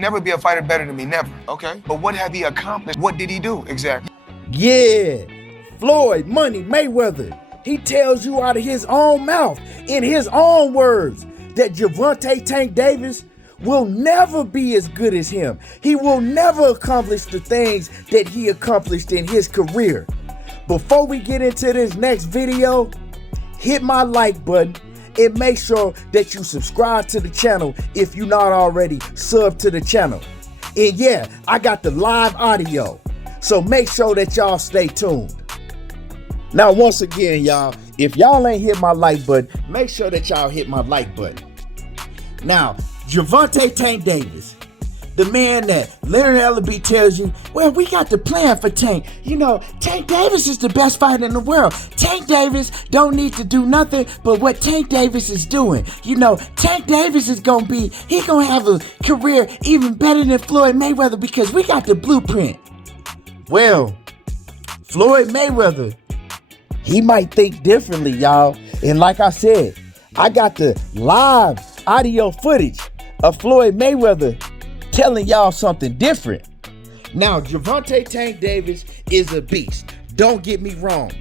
Never be a fighter better than me, never. Okay. But what have he accomplished? What did he do exactly? Yeah, Floyd Money Mayweather. He tells you out of his own mouth, in his own words, that Gervonta Tank Davis will never be as good as him. He will never accomplish the things that he accomplished in his career. Before we get into this next video, hit my like button and make sure that you subscribe to the channel if you're not already sub to the channel. And yeah, I got the live audio, so make sure that y'all stay tuned. Now, once again, y'all, if y'all ain't hit my like button, make sure that y'all hit my like button. Now, Gervonta Tank Davis, the man that Leonard Ellaby tells you, well, we got the plan for Tank. You know, Tank Davis is the best fighter in the world. Tank Davis don't need to do nothing but what Tank Davis is doing. You know, Tank Davis is gonna have a career even better than Floyd Mayweather because we got the blueprint. Well, Floyd Mayweather, he might think differently, y'all. And like I said, I got the live audio footage of Floyd Mayweather telling y'all something different. Now, Gervonta Tank Davis is a beast. Don't get me wrong.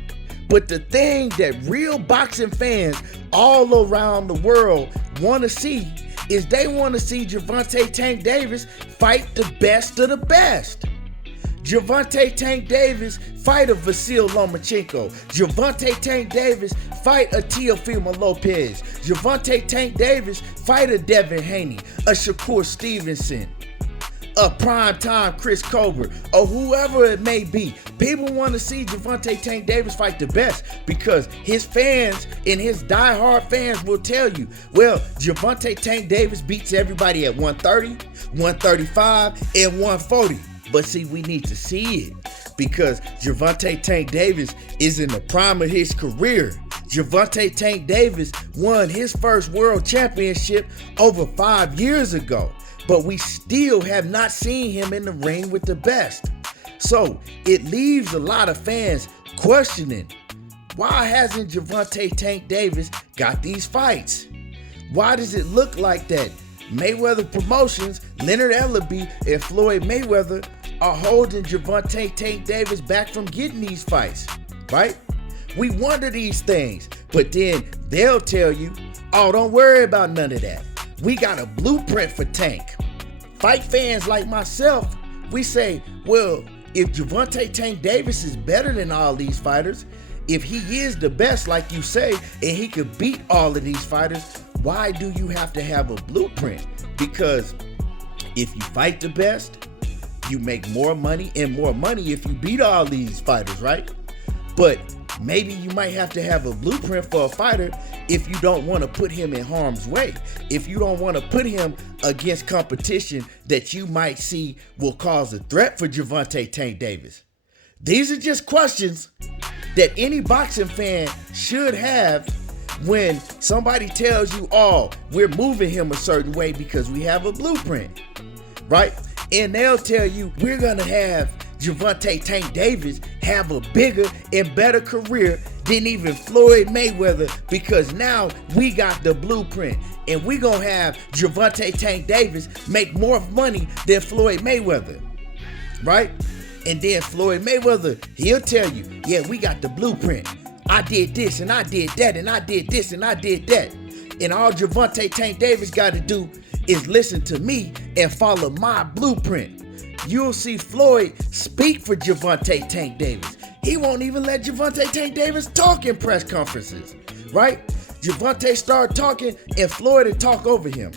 But the thing that real boxing fans all around the world want to see is they want to see Gervonta Tank Davis fight the best of the best. Gervonta Tank Davis fight a Vasil Lomachenko. Gervonta Tank Davis fight a Teofimo Lopez. Gervonta Tank Davis fight a Devin Haney, a Shakur Stevenson, a primetime Chris Colbert, or whoever it may be. People want to see Gervonta Tank Davis fight the best because his fans and his diehard fans will tell you, well, Gervonta Tank Davis beats everybody at 130, 135, and 140. But see, we need to see it because Gervonta Tank Davis is in the prime of his career. Gervonta Tank Davis won his first world championship over 5 years ago, but we still have not seen him in the ring with the best. So it leaves a lot of fans questioning, why hasn't Gervonta Tank Davis got these fights? Why does it look like that Mayweather Promotions, Leonard Ellaby, and Floyd Mayweather are holding Gervonta Tank Davis back from getting these fights, right? We wonder these things, but then they'll tell you, oh, don't worry about none of that. We got a blueprint for Tank. Fight fans like myself, we say, well, if Gervonta Tank Davis is better than all these fighters, if he is the best like you say, and he could beat all of these fighters, why do you have to have a blueprint? Because if you fight the best, you make more money and more money if you beat all these fighters, right? But maybe you might have to have a blueprint for a fighter if you don't want to put him in harm's way. If you don't want to put him against competition that you might see will cause a threat for Gervonta Tank Davis. These are just questions that any boxing fan should have when somebody tells you, oh, we're moving him a certain way because we have a blueprint, right? And they'll tell you, we're gonna have Gervonta Tank Davis have a bigger and better career than even Floyd Mayweather because now we got the blueprint and we gonna have Gervonta Tank Davis make more money than Floyd Mayweather, right? And then Floyd Mayweather, he'll tell you, yeah, we got the blueprint. I did this and I did that and I did this and I did that. And all Gervonta Tank Davis got to do is listen to me and follow my blueprint. You'll see Floyd speak for Gervonta Tank Davis. He won't even let Gervonta Tank Davis talk in press conferences, right? Gervonta start talking and Floyd will talk over him.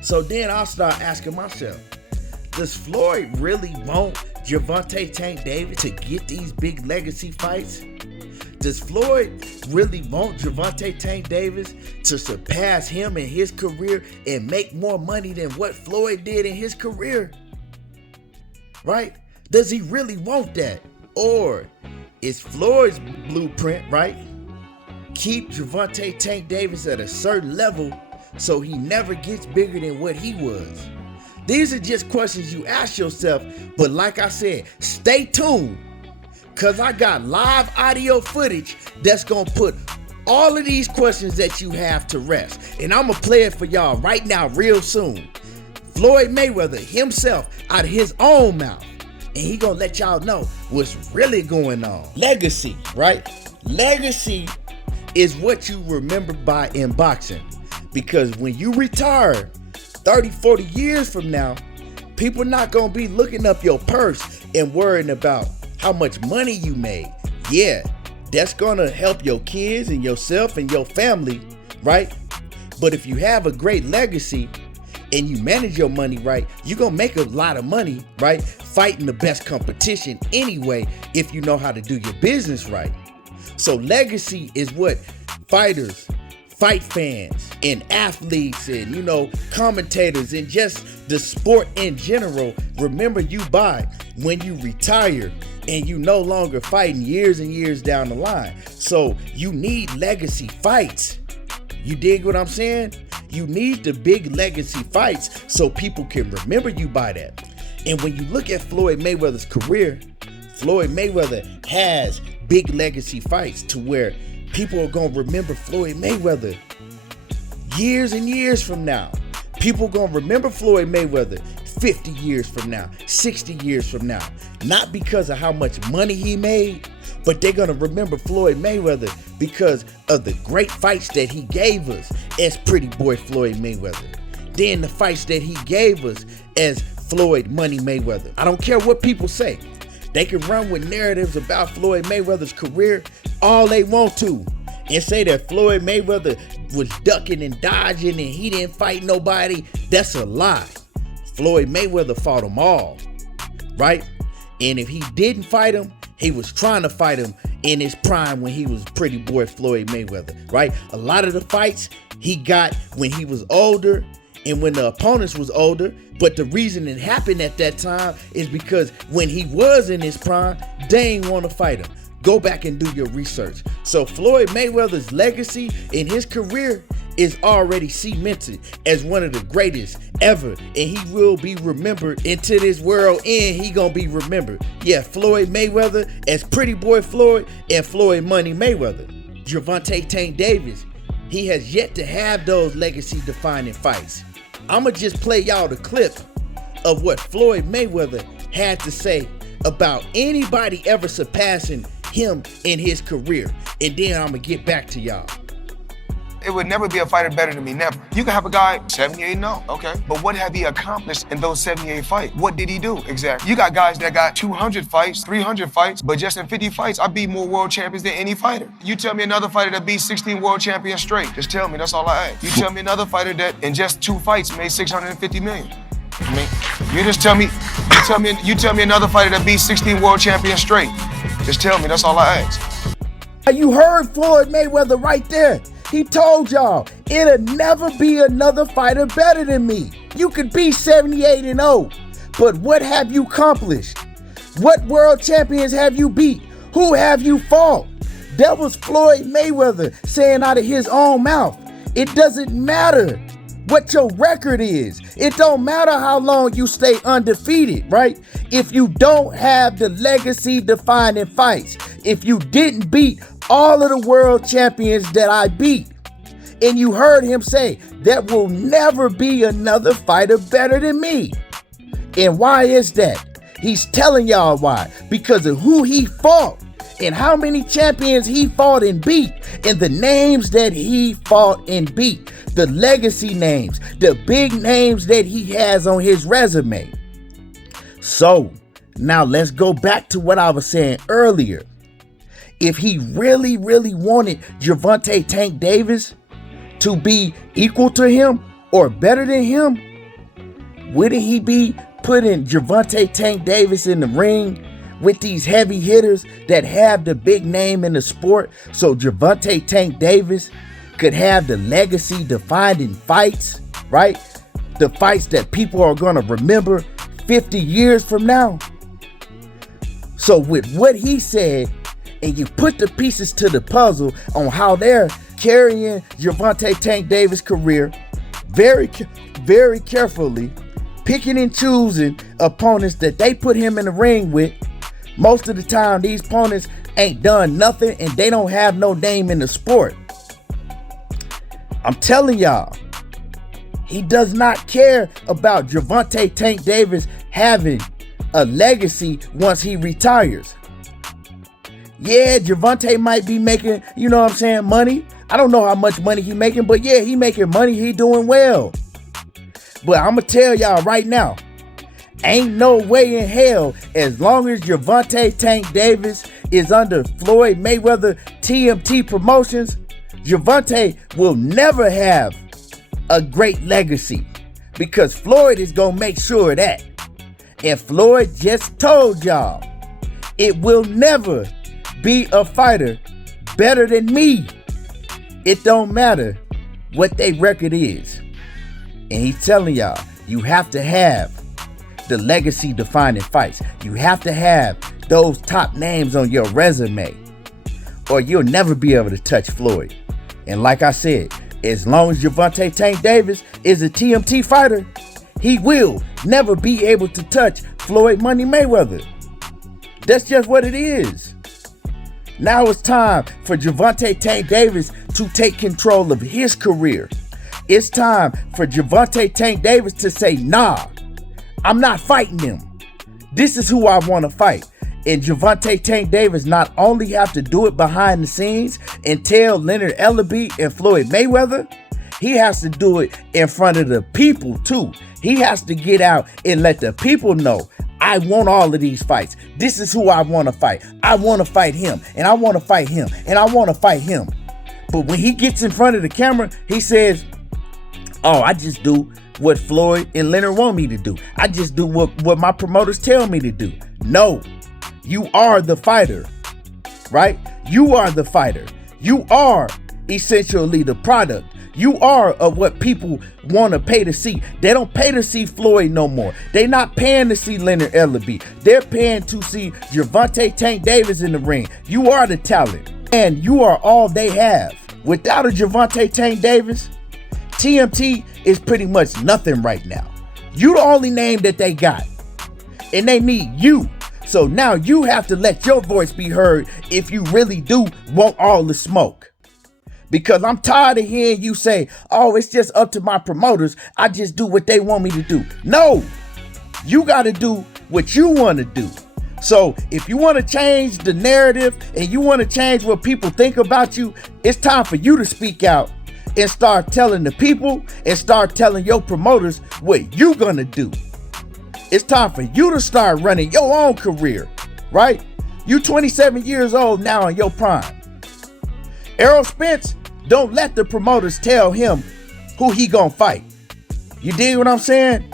So then I'll start asking myself, does Floyd really want Gervonta Tank Davis to get these big legacy fights? Does Floyd really want Gervonta Tank Davis to surpass him in his career and make more money than what Floyd did in his career? Right? Does he really want that? Or is Floyd's blueprint, right? Keep Gervonta Tank Davis at a certain level so he never gets bigger than what he was. These are just questions you ask yourself, but like I said, stay tuned. Cause I got live audio footage that's gonna put all of these questions that you have to rest. And I'm gonna play it for y'all right now real soon. Floyd Mayweather himself out of his own mouth. And he gonna let y'all know what's really going on. Legacy, right? Legacy is what you remember by in boxing. Because when you retire 30, 40 years from now, people not gonna be looking up your purse and worrying about how much money you made. Yeah, that's gonna help your kids and yourself and your family, right? But if you have a great legacy and you manage your money right, you're gonna make a lot of money, right? Fighting the best competition anyway, if you know how to do your business right. So legacy is what fighters, fight fans, and athletes, and commentators, and just the sport in general remember you by when you retire and you no longer fighting years and years down the line. So you need legacy fights. You dig what I'm saying? You need the big legacy fights so people can remember you by that. And when you look at Floyd Mayweather's career, Floyd Mayweather has big legacy fights to where people are going to remember Floyd Mayweather years and years from now. People going to remember Floyd Mayweather 50 years from now, 60 years from now. Not because of how much money he made, but they're going to remember Floyd Mayweather because of the great fights that he gave us as Pretty Boy Floyd Mayweather. Then the fights that he gave us as Floyd Money Mayweather. I don't care what people say. They can run with narratives about Floyd Mayweather's career all they want to and say that Floyd Mayweather was ducking and dodging and he didn't fight nobody. That's a lie. Floyd Mayweather fought them all, right? And if he didn't fight him, he was trying to fight him in his prime when he was Pretty Boy Floyd Mayweather, right? A lot of the fights he got when he was older and when the opponents was older. But the reason it happened at that time is because when he was in his prime, they ain't want to fight him. Go back and do your research. So Floyd Mayweather's legacy in his career is already cemented as one of the greatest ever, and he will be remembered into this world end. He gonna be remembered. Yeah, Floyd Mayweather as Pretty Boy Floyd and Floyd Money Mayweather. Gervonta Tank Davis, he has yet to have those legacy defining fights. I'ma just play y'all the clip of what Floyd Mayweather had to say about anybody ever surpassing him in his career, and then I'm gonna get back to y'all. It would never be a fighter better than me, never. You can have a guy 78-0, okay, but what have he accomplished in those 78 fights? What did he do exactly? You got guys that got 200 fights, 300 fights, but just in 50 fights, I beat more world champions than any fighter. You tell me another fighter that beat 16 world champions straight. Just tell me, that's all I ask. You tell me another fighter that in just 2 fights made 650 million. I mean, you tell me another fighter that beat 16 world champions straight. Just tell me, that's all I ask. You heard Floyd Mayweather right there. He told y'all, it'll never be another fighter better than me. You could be 78-0, but what have you accomplished? What world champions have you beat? Who have you fought? That was Floyd Mayweather saying out of his own mouth. It doesn't matter what your record is. It don't matter how long you stay undefeated, right? If you don't have the legacy defining fights, if you didn't beat all of the world champions that I beat, and you heard him say, there will never be another fighter better than me. And why is that? He's telling y'all why. Because of who he fought and how many champions he fought and beat, and the names that he fought and beat, the legacy names, the big names that he has on his resume. So now let's go back to what I was saying earlier. If he really, really wanted Gervonta Tank Davis to be equal to him or better than him, wouldn't he be putting Gervonta Tank Davis in the ring with these heavy hitters that have the big name in the sport, so Gervonta Tank Davis could have the legacy defining fights, right? The fights that people are going to remember 50 years from now. So with what he said, and you put the pieces to the puzzle on how they're carrying Gervonta Tank Davis' career very, very carefully, picking and choosing opponents that they put him in the ring with. Most of the time, these opponents ain't done nothing and they don't have no name in the sport. I'm telling y'all, He does not care about Gervonta Tank Davis having a legacy once he retires. Yeah, Gervonta might be making, you know what I'm saying, money. I don't know how much money he making, but yeah, he making money. He doing well. But I'm going to tell y'all right now, ain't no way in hell, as long as Gervonta Tank Davis is under Floyd Mayweather TMT Promotions, Gervonta will never have a great legacy, because Floyd is going to make sure of that. And Floyd just told y'all, it will never be a fighter better than me. It don't matter what their record is. And he's telling y'all, you have to have the legacy defining fights. You have to have those top names on your resume, or you'll never be able to touch Floyd. And like I said, as long as Gervonta Tank Davis is a TMT fighter, he will never be able to touch Floyd Money Mayweather. That's just what it is. Now it's time for Gervonta Tank Davis to take control of his career. It's time for Gervonta Tank Davis to say, nah, I'm not fighting him. This is who I want to fight. And Gervonta Tank Davis not only have to do it behind the scenes and tell Leonard Ellaby and Floyd Mayweather, he has to do it in front of the people too. He has to get out and let the people know, I want all of these fights. This is who I want to fight. I want to fight him, and I want to fight him, and I want to fight him. But when he gets in front of the camera, he says, oh, I just do what Floyd and Leonard want me to do. I just do what my promoters tell me to do. No, you are the fighter, right? You are the fighter. You are essentially the product. You are of what people want to pay to see. They don't pay to see Floyd no more. They're not paying to see Leonard Ellaby. They're paying to see Gervonta Tank Davis in the ring. You are the talent, and you are all they have. Without a Gervonta Tank Davis, TMT is pretty much nothing right now. You the only name that they got, and they need you. So now you have to let your voice be heard if you really do want all the smoke. Because I'm tired of hearing you say, oh, it's just up to my promoters. I just do what they want me to do. No, you got to do what you want to do. So if you want to change the narrative and you want to change what people think about you, it's time for you to speak out and start telling the people and start telling your promoters what you gonna do. It's time for you to start running your own career, right? You 27 years old now in your prime. Errol Spence, don't let the promoters tell him who he gonna fight. You dig what I'm saying?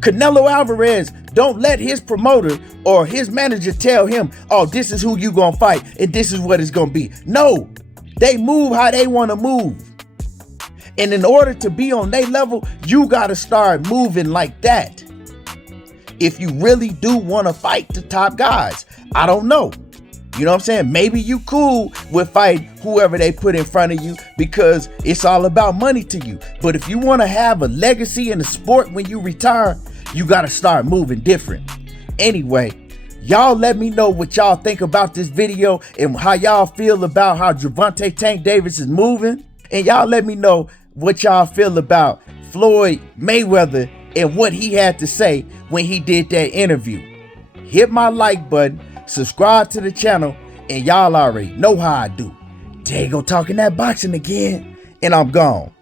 Canelo Alvarez, don't let his promoter or his manager tell him, oh, this is who you gonna fight and this is what it's gonna be. No, they move how they wanna move. And in order to be on their level, you gotta start moving like that. If you really do wanna fight the top guys, I don't know. You know what I'm saying? Maybe you cool with fighting whoever they put in front of you because it's all about money to you. But if you want to have a legacy in the sport when you retire, you got to start moving different. Anyway, y'all let me know what y'all think about this video and how y'all feel about how Gervonta Tank Davis is moving. And y'all let me know what y'all feel about Floyd Mayweather and what he had to say when he did that interview. Hit my like button. Subscribe to the channel, and y'all already know how I do. There you go, talking that boxing again, and I'm gone.